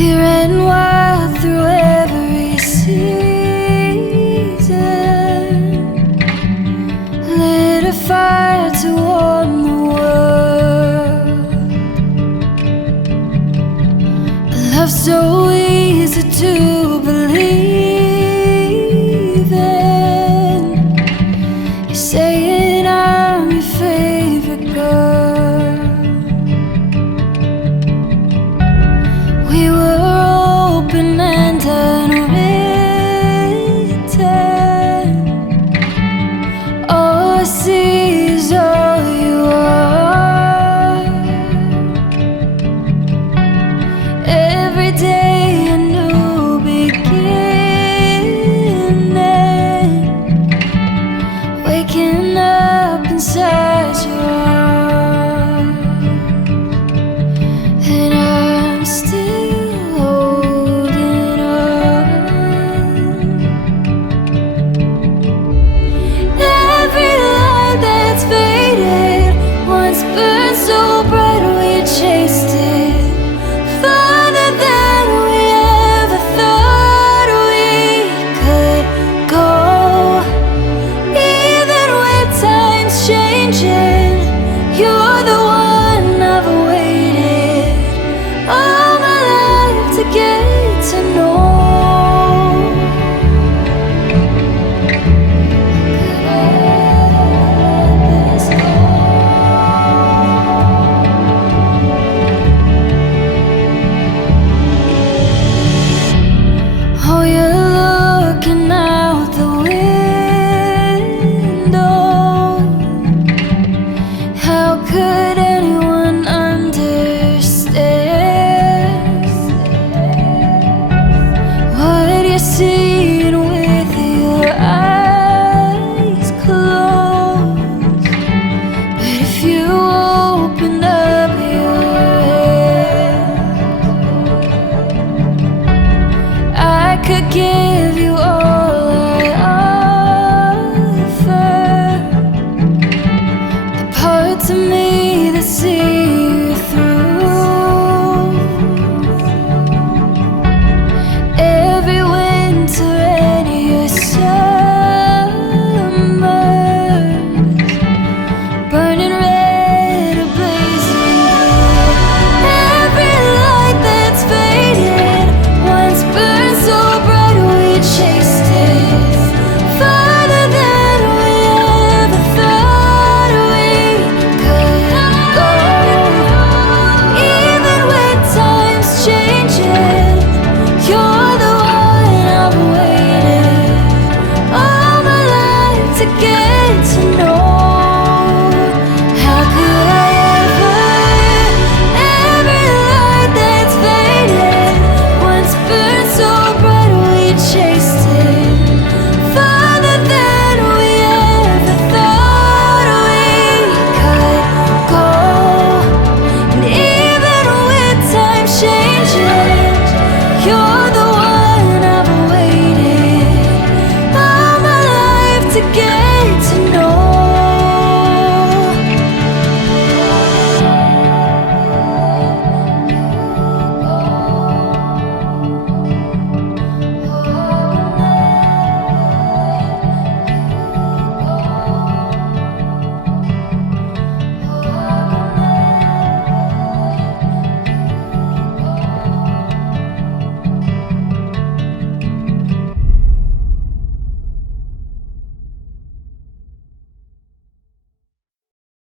We ran wild through every season, lit a fire to warm the world. A love so easy to believe in. You're saying I'm your favorite girl. We were open and unwritten. All I see is all you are. Every day a new beginning, waking up inside your arms. And I'm still